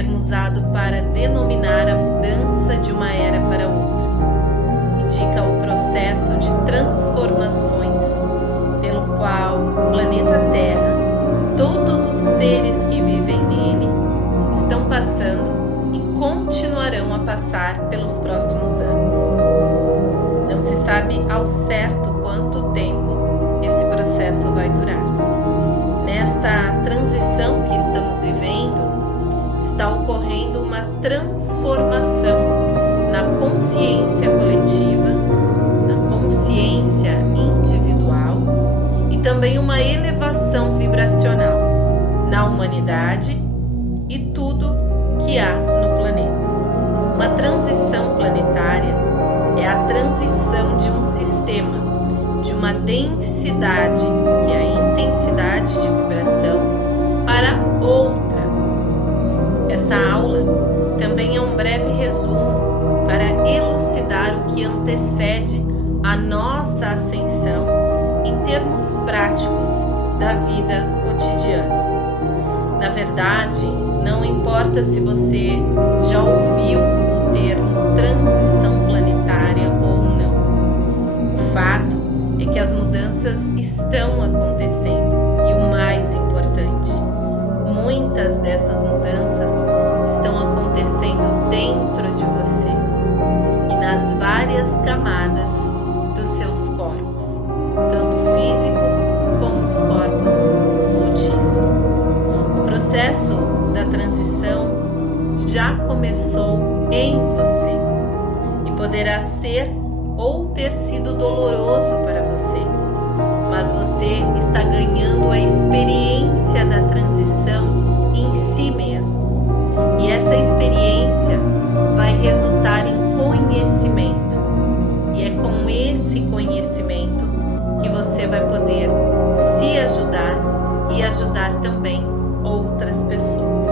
termo usado para denominar a mudança de uma era para outra. Indica o processo de transformações pelo qual o planeta Terra, todos os seres que vivem nele, estão passando e continuarão a passar pelos próximos anos. Não se sabe ao certo quanto tempo esse processo vai durar. Nessa transição que estamos vivendo, está ocorrendo uma transformação na consciência coletiva, na consciência individual e também uma elevação vibracional na humanidade e tudo que há no planeta. Uma transição planetária é a transição de um sistema, de uma densidade, que é a intensidade de vibração, para outra. Essa aula também é um breve resumo para elucidar o que antecede a nossa ascensão em termos práticos da vida cotidiana. Na verdade, não importa se você já ouviu o termo transição planetária ou não. O fato é que as mudanças estão acontecendo e o mais importante, muitas dessas mudanças estão acontecendo dentro de você e nas várias camadas dos seus corpos, tanto físico como os corpos sutis. O processo da transição já começou em você e poderá ser ou ter sido doloroso para você, mas você está ganhando a experiência da transição em si mesmo. E essa experiência vai resultar em conhecimento. E é com esse conhecimento que você vai poder se ajudar e ajudar também outras pessoas.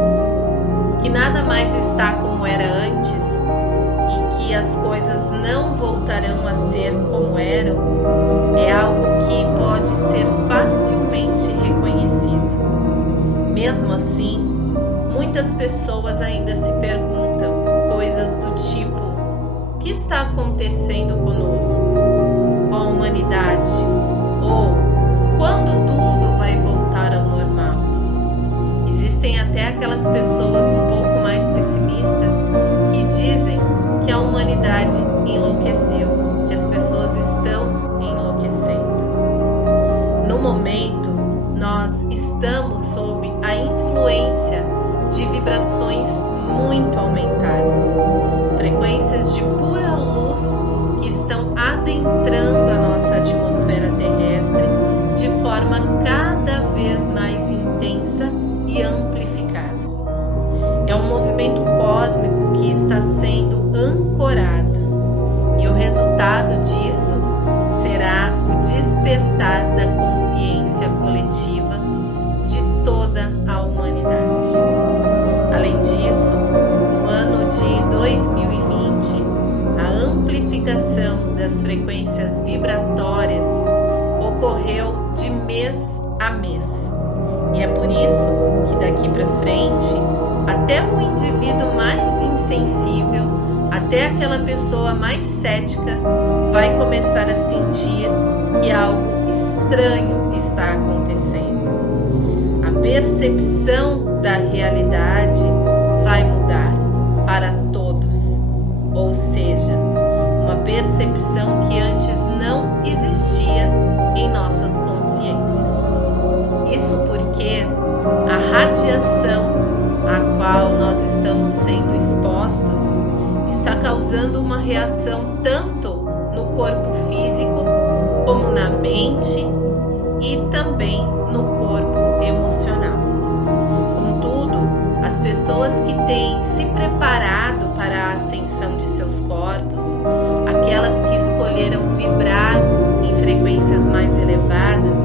Que nada mais está como era antes e que as coisas não voltarão a ser como eram, é algo que pode ser facilmente reconhecido. Mesmo assim, muitas pessoas ainda se perguntam coisas do tipo: o que está acontecendo conosco, com a humanidade? Ou quando tudo vai voltar ao normal? Existem até aquelas pessoas um pouco mais pessimistas que dizem que a humanidade enlouqueceu, que as pessoas estão enlouquecendo. No momento, nós estamos sob a influência de vibrações muito aumentadas, frequências de pura luz que estão adentrando a nossa atmosfera terrestre de forma cada vez mais intensa e amplificada. É um movimento cósmico que está sendo ancorado, e o resultado disso será o despertar da consciência coletiva de toda a humanidade. Além disso, no ano de 2020, a amplificação das frequências vibratórias ocorreu de mês a mês. E é por isso que daqui para frente, até o indivíduo mais insensível, até aquela pessoa mais cética, vai começar a sentir que algo estranho está acontecendo. A percepção da realidade vai mudar para todos, ou seja, uma percepção que antes não existia em nossas consciências. Isso porque a radiação a qual nós estamos sendo expostos está causando uma reação tanto no corpo físico como na mente e também no corpo emocional. Contudo, as pessoas que têm se preparado para a ascensão de seus corpos, aquelas que escolheram vibrar em frequências mais elevadas,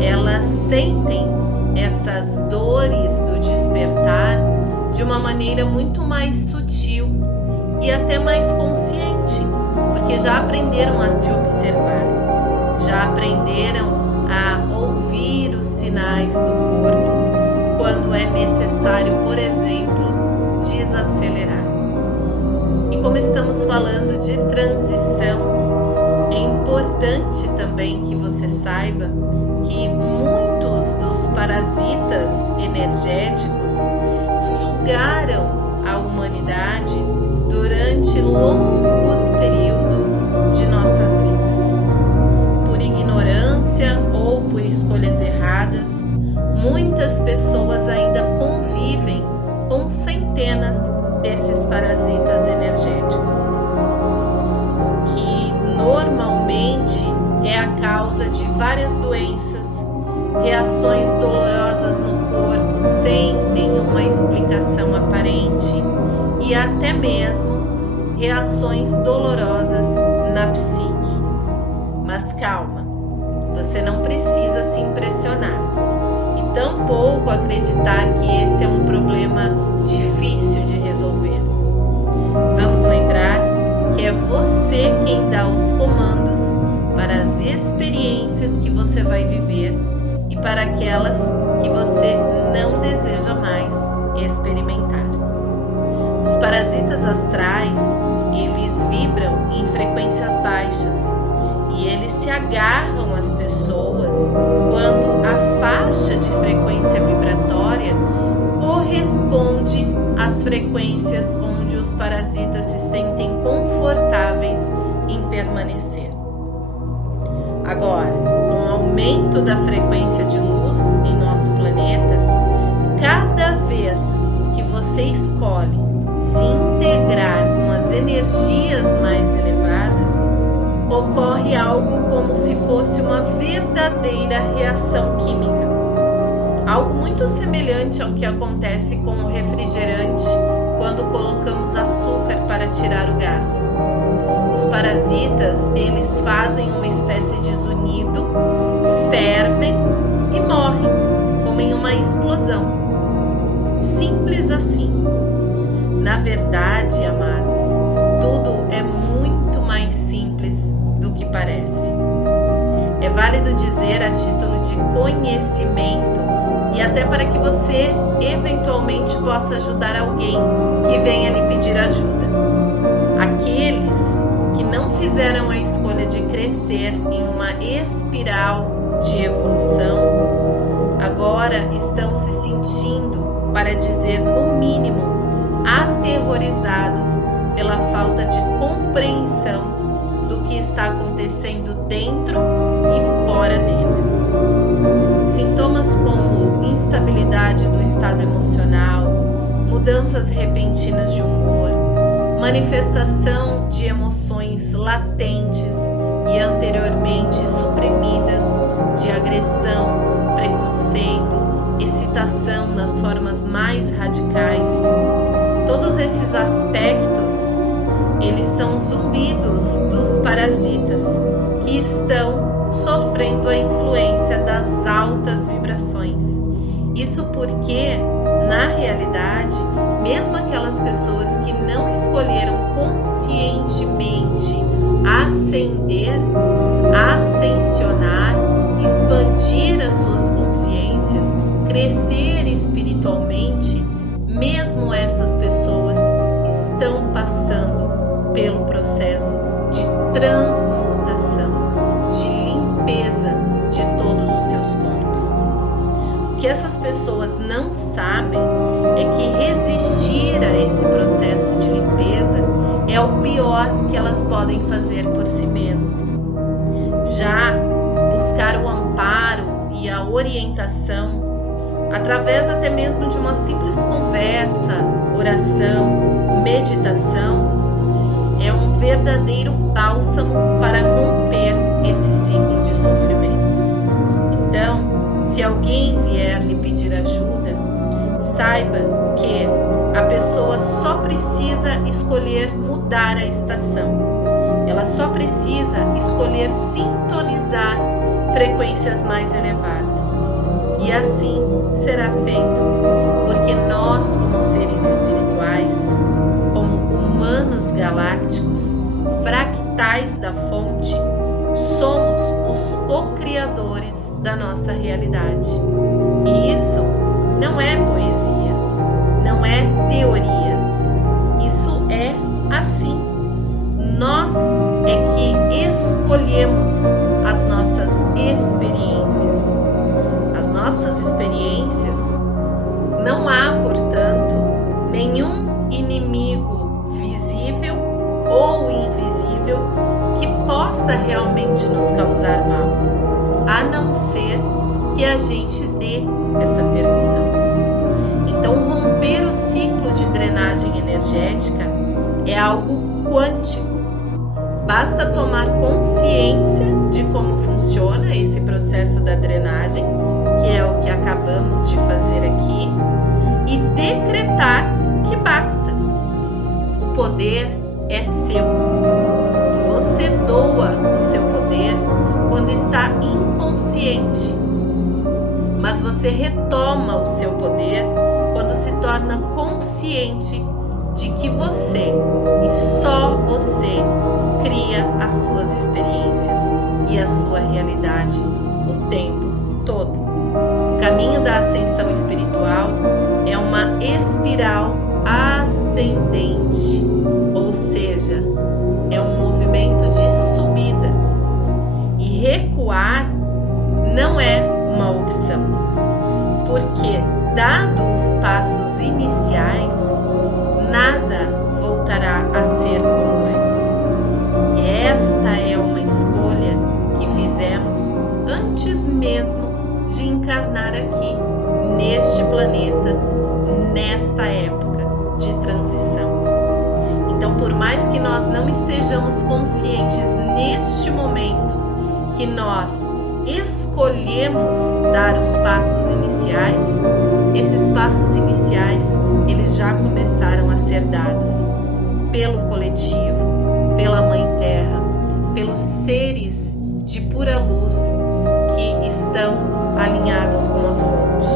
elas sentem essas dores do despertar de uma maneira muito mais sutil e até mais consciente, porque já aprenderam a se observar, já aprenderam a ouvir os sinais do corpo quando é necessário, por exemplo, estamos falando de transição, é importante também que você saiba que muitos dos parasitas energéticos sugaram a humanidade durante longos períodos de nossas vidas. Por ignorância ou por escolhas erradas, muitas pessoas ainda convivem com centenas desses parasitas energéticos, que normalmente é a causa de várias doenças, reações dolorosas no corpo sem nenhuma explicação aparente e até mesmo reações dolorosas na psique. Mas calma, você não precisa se impressionar e tampouco acreditar que esse é um problema difícil de resolver. Vamos lembrar que é você quem dá os comandos para as experiências que você vai viver e para aquelas que você não deseja mais experimentar. Os parasitas astrais, eles vibram em frequências baixas e eles se agarram às pessoas quando a faixa de frequência vibratória corresponde às frequências onde os parasitas se sentem confortáveis em permanecer. Agora, com o aumento da frequência de luz em nosso planeta, cada vez que você escolhe se integrar com as energias mais elevadas, ocorre algo como se fosse uma verdadeira reação química. Algo muito semelhante ao que acontece com o refrigerante quando colocamos açúcar para tirar o gás. Os parasitas, eles fazem uma espécie de zunido, fervem e morrem, como em uma explosão. Simples assim. Na verdade, amados, tudo é muito mais simples do que parece. É válido dizer a título de conhecimento e até para que você eventualmente possa ajudar alguém que venha lhe pedir ajuda. Aqueles que não fizeram a escolha de crescer em uma espiral de evolução, agora estão se sentindo, para dizer no mínimo, aterrorizados pela falta de compreensão do que está acontecendo dentro e fora deles. Sintomas como instabilidade do estado emocional, mudanças repentinas de humor, manifestação de emoções latentes e anteriormente suprimidas, de agressão, preconceito, excitação nas formas mais radicais. Todos esses aspectos, eles são zumbidos dos parasitas que estão sofrendo a influência das altas vibrações. Isso porque, na realidade, mesmo aquelas pessoas que não escolheram conscientemente ascender, ascensionar, expandir as suas consciências, crescer espiritualmente, mesmo essas pessoas estão passando pelo processo de transmutação, de limpeza de todos os seus corpos. O que essas pessoas não sabem é que resistir a esse processo de limpeza é o pior que elas podem fazer por si mesmas. Já buscar o amparo e a orientação, através até mesmo de uma simples conversa, oração, meditação, é um verdadeiro bálsamo para romper esse ciclo de sofrimento. Então, se alguém vier lhe pedir ajuda, saiba que a pessoa só precisa escolher mudar a estação. Ela só precisa escolher sintonizar frequências mais elevadas. E assim será feito, porque nós, como seres espirituais, como humanos galácticos, fractais da fonte, somos os co-criadores da nossa realidade. E isso não é poesia, não é teoria. Isso é assim. possível que possa realmente nos causar mal, a não ser que a gente dê essa permissão. Então, romper o ciclo de drenagem energética é algo quântico. Basta tomar consciência de como funciona esse processo da drenagem, que é o que acabamos de fazer aqui, e decretar que basta. O poder é seu. E você doa o seu poder quando está inconsciente. Mas você retoma o seu poder quando se torna consciente de que você e só você cria as suas experiências e a sua realidade o tempo todo. O caminho da ascensão espiritual é uma espiral ascendente, ou seja, é um movimento de subida. E recuar não é uma opção, porque, dados os passos iniciais, nada voltará a ser como antes. E esta é uma escolha que fizemos antes mesmo de encarnar aqui, neste planeta, nesta época de transição. Então, por mais que nós não estejamos conscientes neste momento que nós escolhemos dar os passos iniciais, esses passos iniciais, eles já começaram a ser dados pelo coletivo, pela Mãe Terra, pelos seres de pura luz que estão alinhados com a fonte.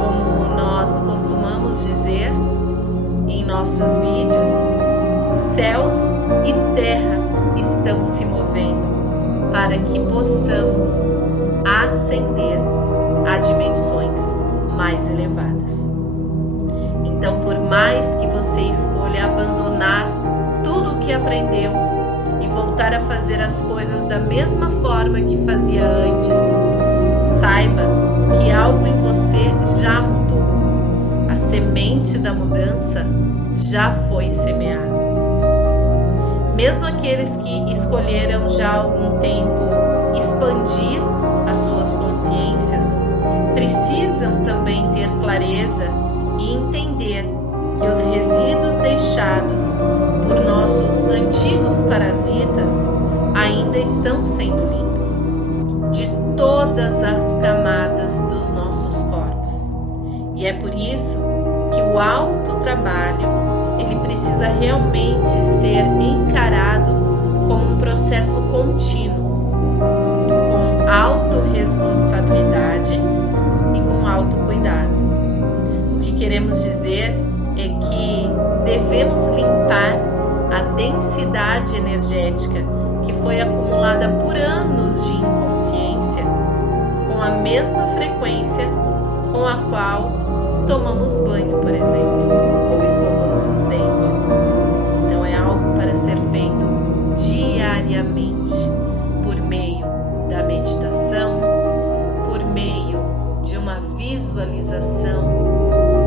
Como nós costumamos dizer em nossos vídeos, céus e terra estão se movendo para que possamos ascender a dimensões mais elevadas. Então, por mais que você escolha abandonar tudo o que aprendeu e voltar a fazer as coisas da mesma forma que fazia antes, saiba que algo em você já mudou. A semente da mudança já foi semeada. Mesmo aqueles que escolheram já há algum tempo expandir as suas consciências, precisam também ter clareza e entender que os resíduos deixados por nossos antigos parasitas ainda estão sendo limpos de todas as camadas dos nossos corpos. E é por isso que o autotrabalho ele precisa realmente ser encarado como um processo contínuo, com autorresponsabilidade e com autocuidado. O que queremos dizer é que devemos limpar a densidade energética que foi acumulada por anos de inconsciência com a mesma frequência com a qual tomamos banho, por exemplo, ou escovamos os dentes. Então é algo para ser feito diariamente, por meio da meditação, por meio de uma visualização,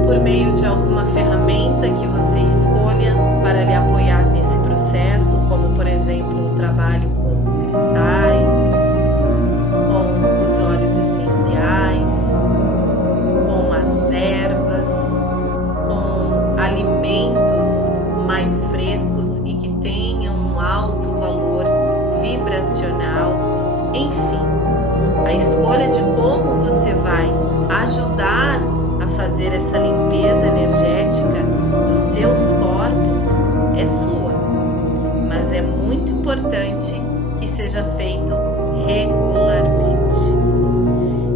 por meio de alguma ferramenta que você escolha para lhe apoiar nesse processo, como por exemplo o trabalho com os cristais, com os óleos essenciais, com as ervas, com alimentos mais frescos e que tenham um alto valor vibracional. Enfim, a escolha de como você vai ajudar a fazer essa limpeza energética dos seus corpos é sua, mas é muito importante que seja feito regularmente.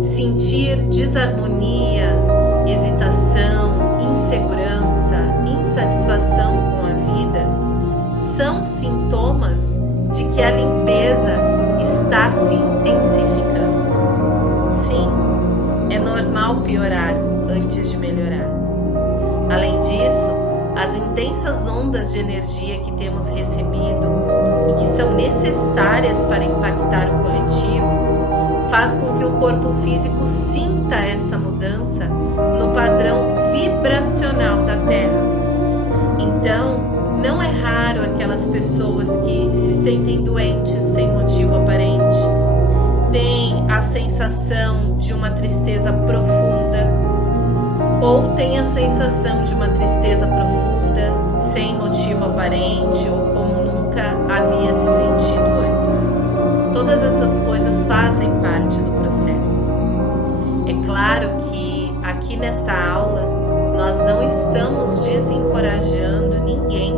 Sentir desarmonia, hesitação, insegurança, insatisfação com a vida são sintomas de que a limpeza está se intensificando. Sim, é normal piorar antes de melhorar. Além disso, as intensas ondas de energia que temos recebido e que são necessárias para impactar o coletivo faz com que o corpo físico sinta essa mudança no padrão vibracional da Terra. Então, Não é raro aquelas pessoas que se sentem doentes sem motivo aparente, têm a sensação de uma tristeza profunda, ou têm a sensação de uma tristeza profunda sem motivo aparente ou como nunca havia se sentido antes. Todas essas coisas fazem parte do processo. É claro que aqui nesta aula nós não estamos desencorajando ninguém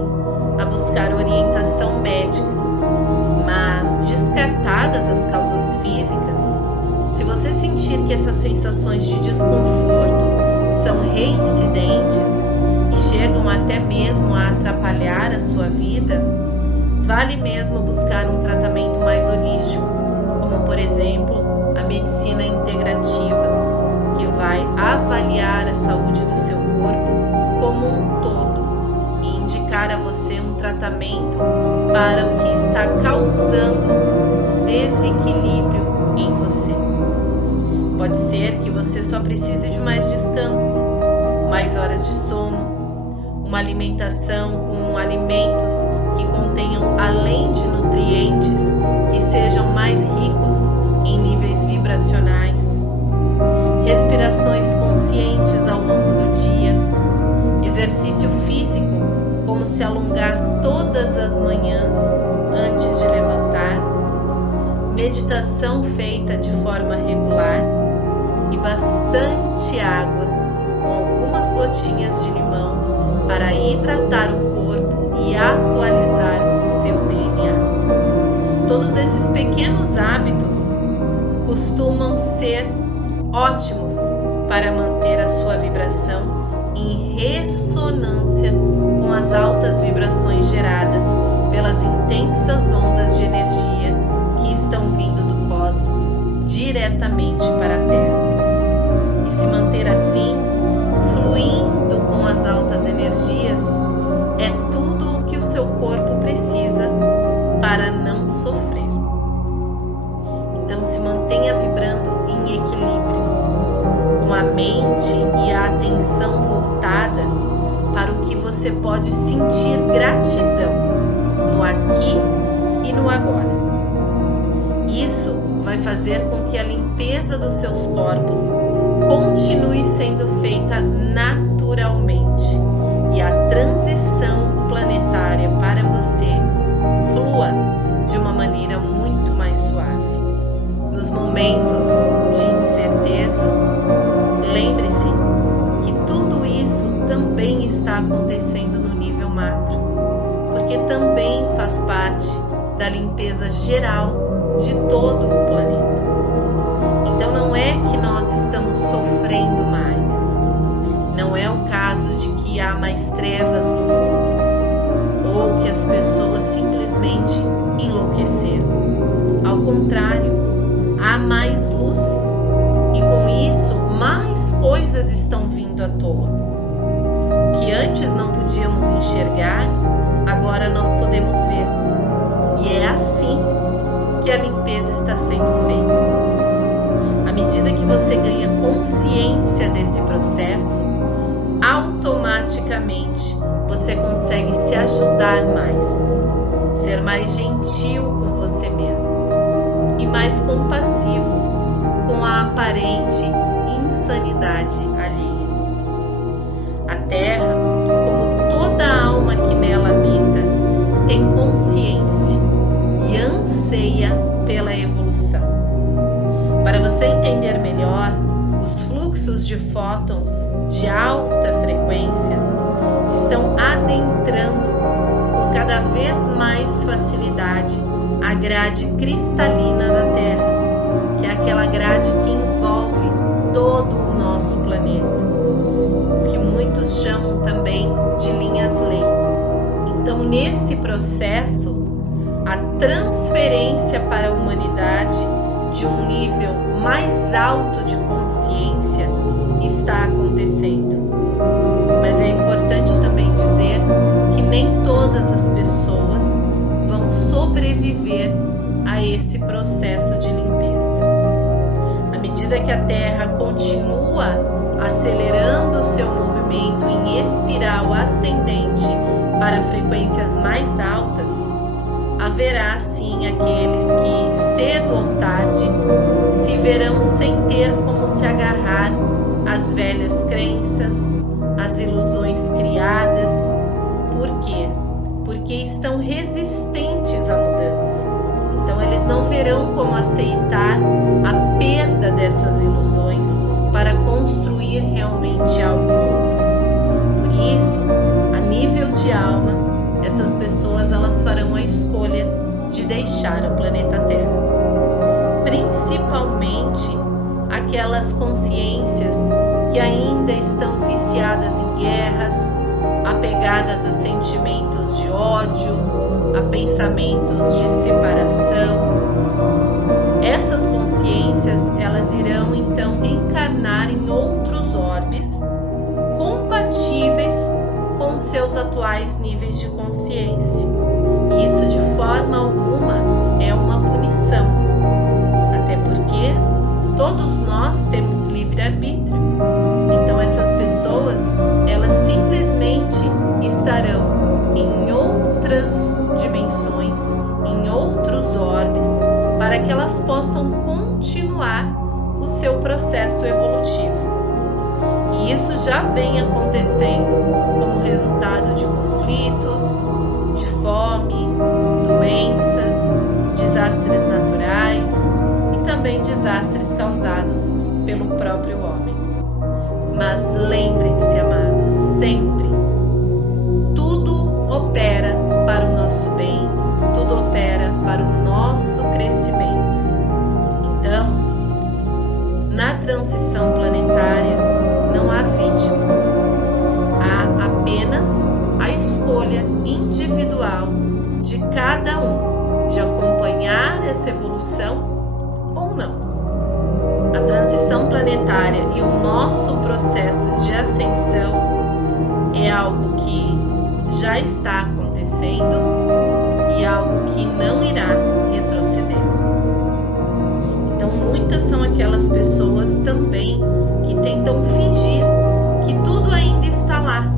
a buscar orientação médica, mas descartadas as causas físicas, se você sentir que essas sensações de desconforto são reincidentes e chegam até mesmo a atrapalhar a sua vida, vale mesmo buscar um tratamento mais holístico, como por exemplo a medicina integrativa, que vai avaliar a saúde do seu corpo como um todo e indicar a você um tratamento para o que está causando um desequilíbrio em você. Pode ser que você só precise de mais descanso, mais horas de sono, uma alimentação com alimentos que contenham, além de nutrientes, que sejam mais ricos em níveis vibracionais, respirações conscientes ao longo do dia, exercício físico, como se alongar todas as manhãs antes de levantar, meditação feita de forma regular e bastante água com algumas gotinhas de limão para hidratar o corpo e atualizar o seu DNA. Todos esses pequenos hábitos costumam ser ótimos para manter a sua vibração em ressonância com as altas vibrações geradas pelas intensas ondas de energia que estão vindo do cosmos diretamente para a Terra. E se manter assim, fluindo com as altas energias, é tudo o que o seu corpo precisa para não sofrer. Então se mantenha vibrando em equilíbrio, com a mente e a atenção voltada para o que você pode sentir gratidão no aqui e no agora. Isso vai fazer com que a limpeza dos seus corpos continue sendo feita naturalmente e a transição planetária para você flua de uma maneira muito mais suave. Nos momentos de incerteza, lembre-se que tudo isso também está acontecendo no nível macro, porque também faz parte da limpeza geral de todo o planeta. Então não é que nós estamos sofrendo mais, não é o caso de que há mais trevas no mundo, ou que as pessoas simplesmente enlouqueceram. Ao contrário, há mais luz e com isso mais coisas estão vindo à toa. O que antes não podíamos enxergar, agora nós podemos ver. E é assim que a limpeza está sendo feita. À medida que você ganha consciência desse processo, automaticamente você consegue se ajudar mais, ser mais gentil com você mesmo e mais compassivo com a aparente insanidade alheia. A Terra, como toda alma que nela habita, tem consciência e anseia pela evolução. Para você entender melhor, os fluxos de fótons de alta frequência estão adentrando com cada vez mais facilidade a grade cristalina da Terra, que é aquela grade que envolve todo o nosso planeta, o que muitos chamam também de linhas lei. Então, nesse processo, a transferência para a humanidade de um nível mais alto de consciência está acontecendo. Mas é importante também dizer que nem todas as pessoas vão sobreviver a esse processo de limpeza. À medida que a Terra continua acelerando o seu movimento em espiral ascendente para a frequência frequências mais altas, haverá sim aqueles que, cedo ou tarde, se verão sem ter como se agarrar às velhas crenças, às ilusões criadas. Por quê? Porque estão resistentes à mudança. Então eles não verão como aceitar a perda dessas ilusões para construir realmente algo novo. Por isso, a nível de alma, essas pessoas elas farão a escolha de deixar o planeta Terra. Principalmente aquelas consciências que ainda estão viciadas em guerras, apegadas a sentimentos de ódio, a pensamentos de separação. Essas consciências, elas irão então encarnar em outros orbes compatíveis com seus atuais níveis de consciência. E isso de forma alguma é uma punição. Até porque todos nós temos livre-arbítrio. Então essas pessoas, elas simplesmente estarão em outras dimensões, em outros orbes, para que elas possam continuar o seu processo evolutivo. E isso já vem acontecendo como resultado de conflitos, de fome, doenças, desastres naturais e também desastres causados pelo próprio homem. Mas lembrem-se, amados, sempre, tudo opera para o nosso bem, tudo opera para o nosso crescimento. Então, na transição planetária, não há vítimas, há apenas a escolha individual de cada um de acompanhar essa evolução ou não. A transição planetária e o nosso processo de ascensão é algo que já está acontecendo e algo que não irá retroceder. Então, muitas são aquelas pessoas também que tentam fingir que tudo ainda está lá,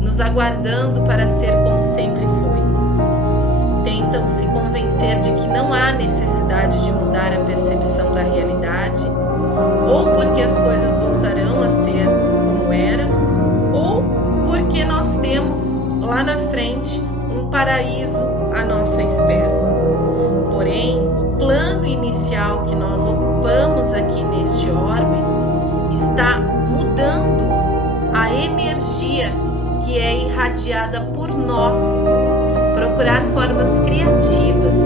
nos aguardando para ser como sempre foi. Tentam se convencer de que não há necessidade de mudar a percepção da realidade, ou porque as coisas voltarão a ser como era, ou porque nós temos lá na frente um paraíso à nossa espera. Porém, o plano inicial que nós ocupamos aqui neste orbe está mudando a energia que é irradiada por nós. Procurar formas criativas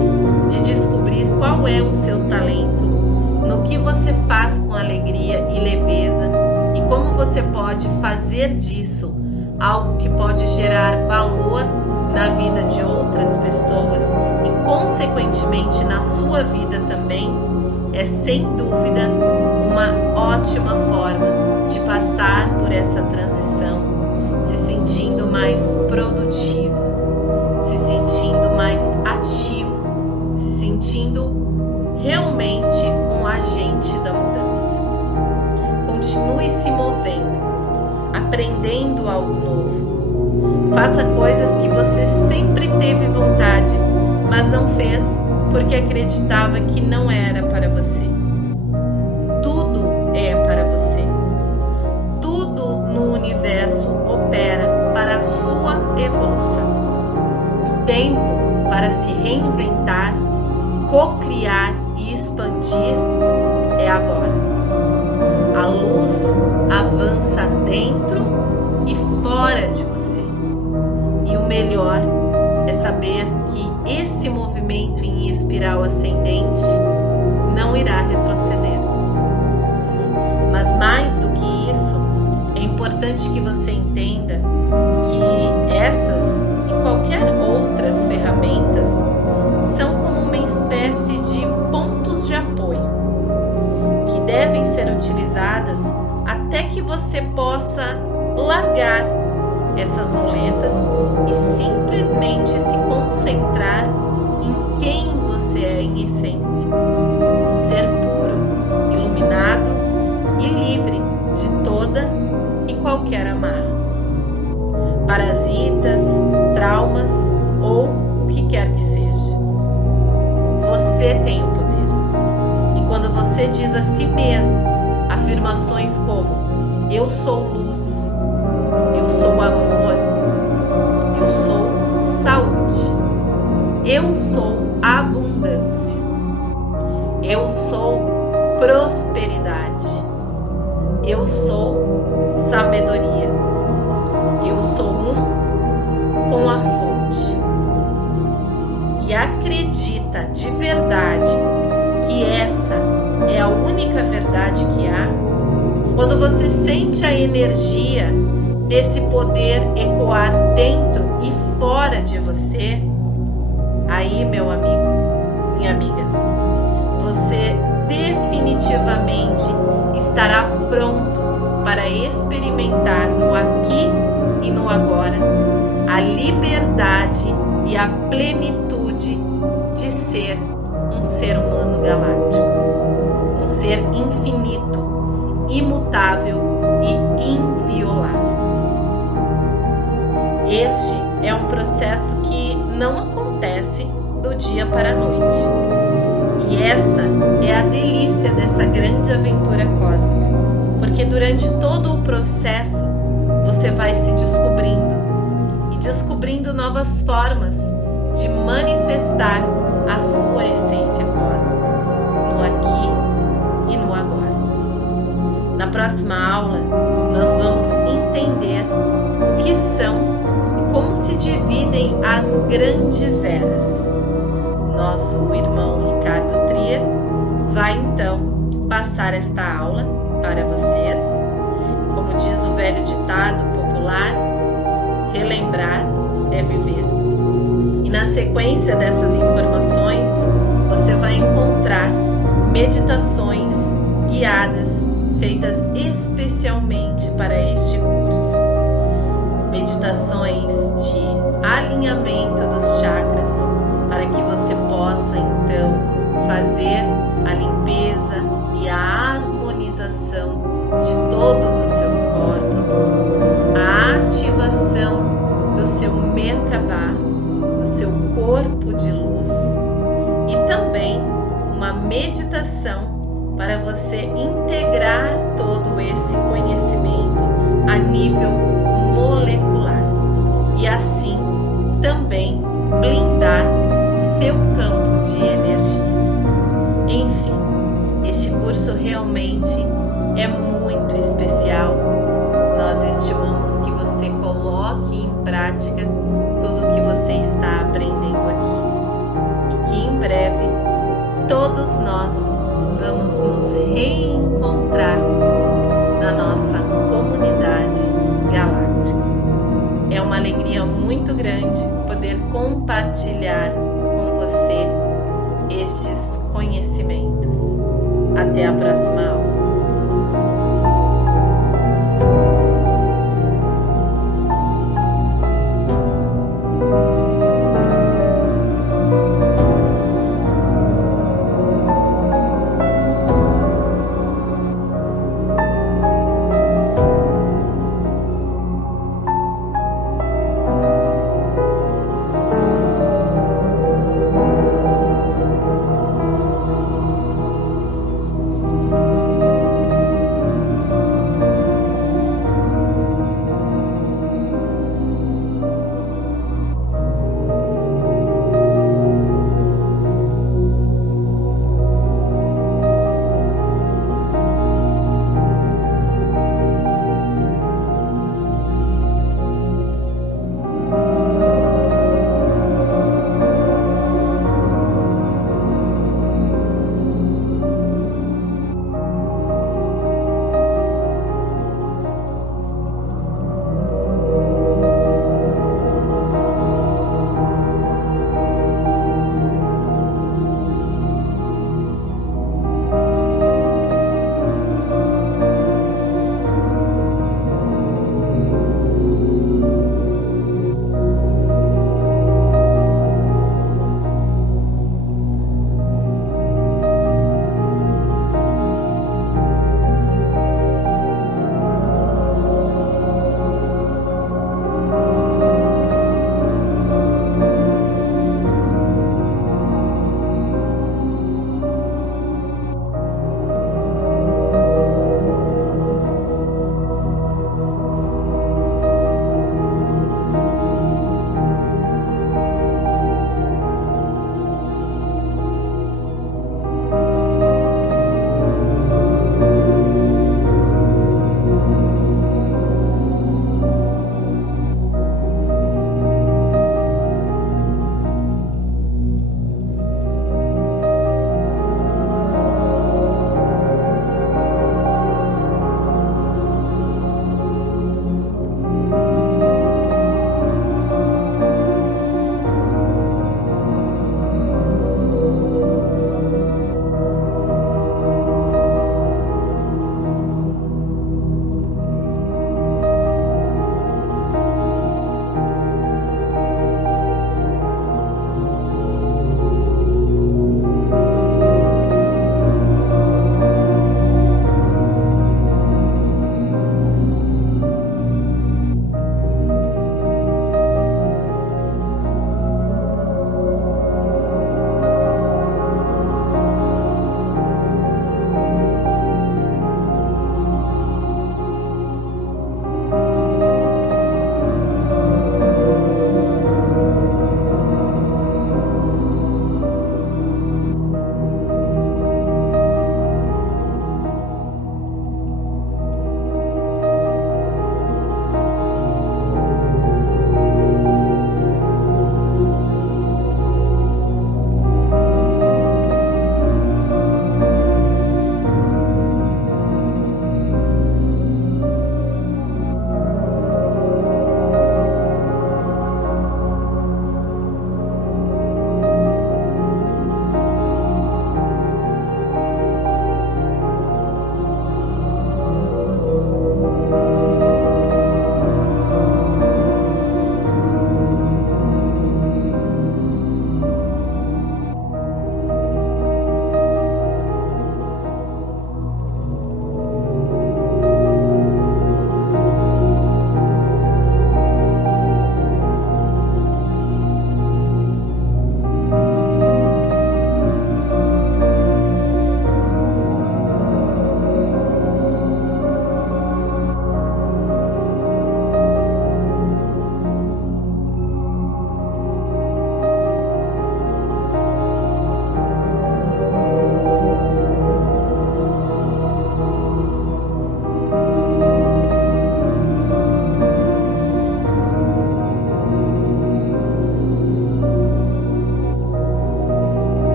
de descobrir qual é o seu talento, no que você faz com alegria e leveza e como você pode fazer disso algo que pode gerar valor na vida de outras pessoas e, consequentemente, na sua vida também, é sem dúvida uma ótima forma de passar por essa transição, se sentindo mais produtivo, se sentindo mais ativo, se sentindo realmente um agente da mudança. Continue se movendo, aprendendo algo novo. Faça coisas que você sempre teve vontade, mas não fez porque acreditava que não era para você. Tudo é para você. Tudo no universo opera para a sua evolução. O tempo para se reinventar, co-criar e expandir é agora. A luz avança dentro e fora de você. E o melhor é saber que esse movimento em espiral ascendente não irá retroceder. Mas mais do que isso, é importante que você entenda que essas e qualquer outras ferramentas são como uma espécie de pontos de apoio que devem ser utilizadas até que você possa largar essas muletas e simplesmente se concentrar em quem você é em essência. Um ser puro, iluminado e livre de toda e qualquer amarra. Parasitas, traumas luz, eu sou amor, eu sou saúde, eu sou abundância, eu sou prosperidade, eu sou sabedoria, eu sou um com a fonte. E acredita de verdade que essa é a única verdade que há? Quando você sente a energia desse poder ecoar dentro e fora de você, aí, meu amigo, minha amiga, você definitivamente estará pronto para experimentar no aqui e no agora a liberdade e a plenitude de ser um ser humano galáctico, um ser infinito, imutável e inviolável. Este é um processo que não acontece do dia para a noite. E essa é a delícia dessa grande aventura cósmica, porque durante todo o processo você vai se descobrindo e descobrindo novas formas de manifestar a sua essência cósmica no aqui e no agora. Na próxima aula, nós vamos entender o que são e como se dividem as grandes eras. Nosso irmão Ricardo Trier vai então passar esta aula para vocês. Como diz o velho ditado popular, relembrar é viver. E na sequência dessas informações, você vai encontrar meditações guiadas feitas especialmente para este curso. Meditações de alinhamento dos chakras, para que você possa então fazer a limpeza e a harmonização de todos os seus corpos, a ativação do seu Merkabah, do seu corpo de luz, e também uma meditação para você integrar todo esse conhecimento a nível molecular e assim também blindar o seu campo de energia. Enfim, este curso realmente é muito especial. Nós estimamos que você coloque em prática tudo o que você está aprendendo aqui e que em breve todos nós vamos nos reencontrar na nossa comunidade galáctica. É uma alegria muito grande poder compartilhar com você estes conhecimentos. Até a próxima aula.